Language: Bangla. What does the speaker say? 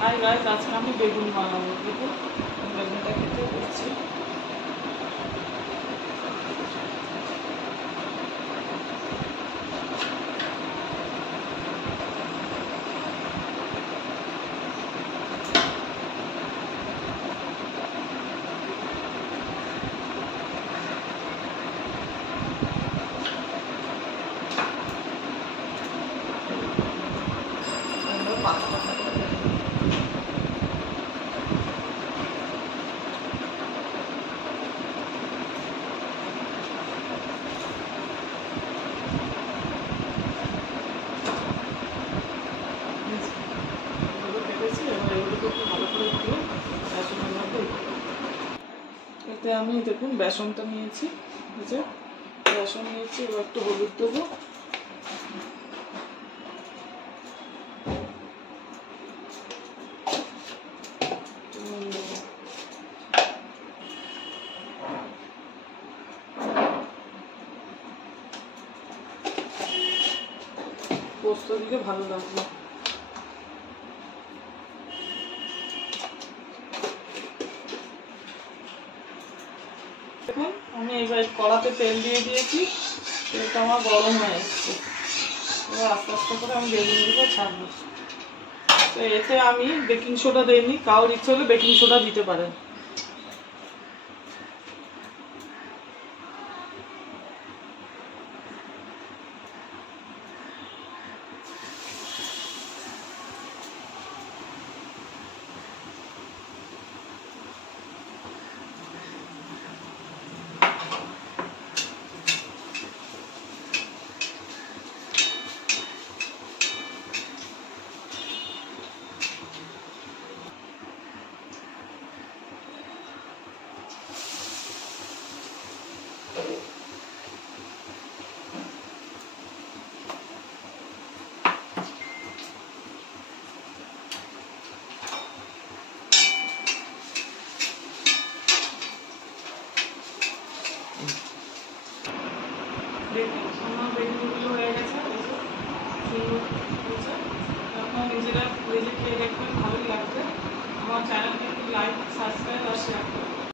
হাই গাইস, আজকে আমি বেগুন বানাবো। দেখুন বেগুনটা কেটে করছি। এতে আমি দেখুন বেসনটা নিয়েছি, বুঝে বেসন নিয়েছি। এবার একটু হলুদ দেবো, পোস্ত দিলে ভালো লাগবে। দেখুন আমি এবার কড়াতে তেল দিয়ে দিয়েছি, তেলটা আমার গরম হয়ে এসছে। এবার আস্তে আস্তে করে আমি বেগুনগুলো ছাড়বো। তো এতে আমি বেকিং সোডা দিইনি, কারোর ইচ্ছে হলে বেকিং সোডা দিতে পারেন। দেখুন আমার বেগুনগুলো হয়ে গেছে, সুন্দর হয়েছে। আপনারা নিজেরা ভেজে খেয়ে দেখবেন, ভালোই লাগবে। আমার চ্যানেলকে একটু লাইক, সাবস্ক্রাইব আর শেয়ার করবেন।